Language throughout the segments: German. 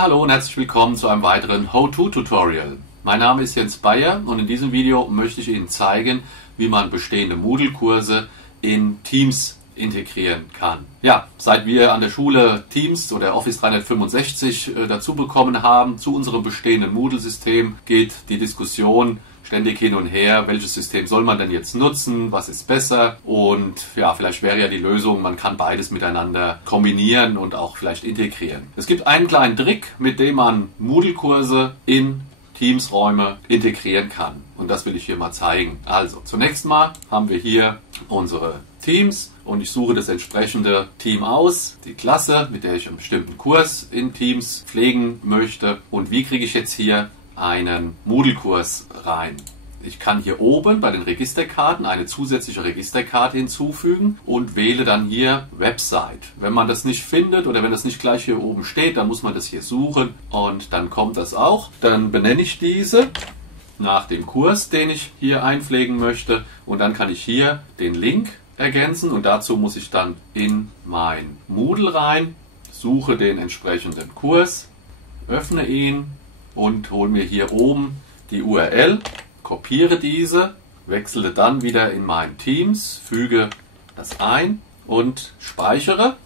Ja, hallo und herzlich willkommen zu einem weiteren How-To-Tutorial. Mein Name ist Jens Bayer und in diesem Video möchte ich Ihnen zeigen, wie man bestehende Moodle-Kurse in Teams integrieren kann. Ja, seit wir an der Schule Teams oder Office 365 dazu bekommen haben, zu unserem bestehenden Moodle-System, geht die Diskussion ständig hin und her, welches System soll man denn jetzt nutzen, was ist besser, und ja, vielleicht wäre ja die Lösung, man kann beides miteinander kombinieren und auch vielleicht integrieren. Es gibt einen kleinen Trick, mit dem man Moodle-Kurse in Teams-Räume integrieren kann, und das will ich hier mal zeigen. Also, zunächst mal haben wir hier unsere Teams und ich suche das entsprechende Team aus, die Klasse, mit der ich einen bestimmten Kurs in Teams pflegen möchte. Und wie kriege ich jetzt hier einen Moodle-Kurs rein? Ich kann hier oben bei den Registerkarten eine zusätzliche Registerkarte hinzufügen und wähle dann hier Website. Wenn man das nicht findet oder wenn das nicht gleich hier oben steht, dann muss man das hier suchen und dann kommt das auch. Dann benenne ich diese nach dem Kurs, den ich hier einpflegen möchte, und dann kann ich hier den Link ergänzen und dazu muss ich dann in mein Moodle rein, suche den entsprechenden Kurs, öffne ihn und hole mir hier oben die URL, kopiere diese, wechsle dann wieder in mein Teams, füge das ein und speichere,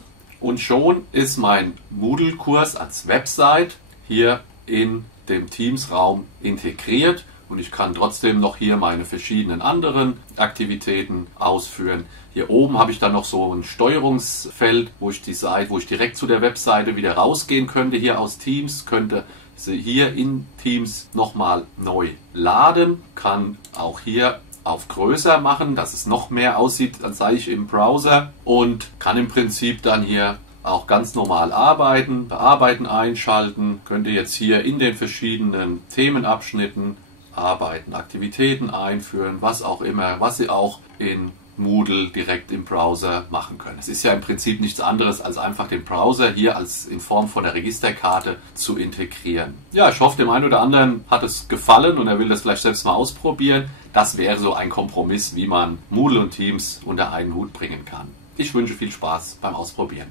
und schon ist mein Moodle-Kurs als Website hier in dem Teams-Raum integriert. Und ich kann trotzdem noch hier meine verschiedenen anderen Aktivitäten ausführen. Hier oben habe ich dann noch so ein Steuerungsfeld, wo ich direkt zu der Webseite wieder rausgehen könnte. Hier aus Teams könnte sie hier in Teams nochmal neu laden. Kann auch hier auf größer machen, dass es noch mehr aussieht, als sei ich im Browser, und kann im Prinzip dann hier auch ganz normal arbeiten, bearbeiten, einschalten. Könnte jetzt hier in den verschiedenen Themenabschnitten arbeiten, Aktivitäten einführen, was auch immer, was Sie auch in Moodle direkt im Browser machen können. Es ist ja im Prinzip nichts anderes, als einfach den Browser hier in Form von der Registerkarte zu integrieren. Ja, ich hoffe, dem einen oder anderen hat es gefallen und er will das vielleicht selbst mal ausprobieren. Das wäre so ein Kompromiss, wie man Moodle und Teams unter einen Hut bringen kann. Ich wünsche viel Spaß beim Ausprobieren.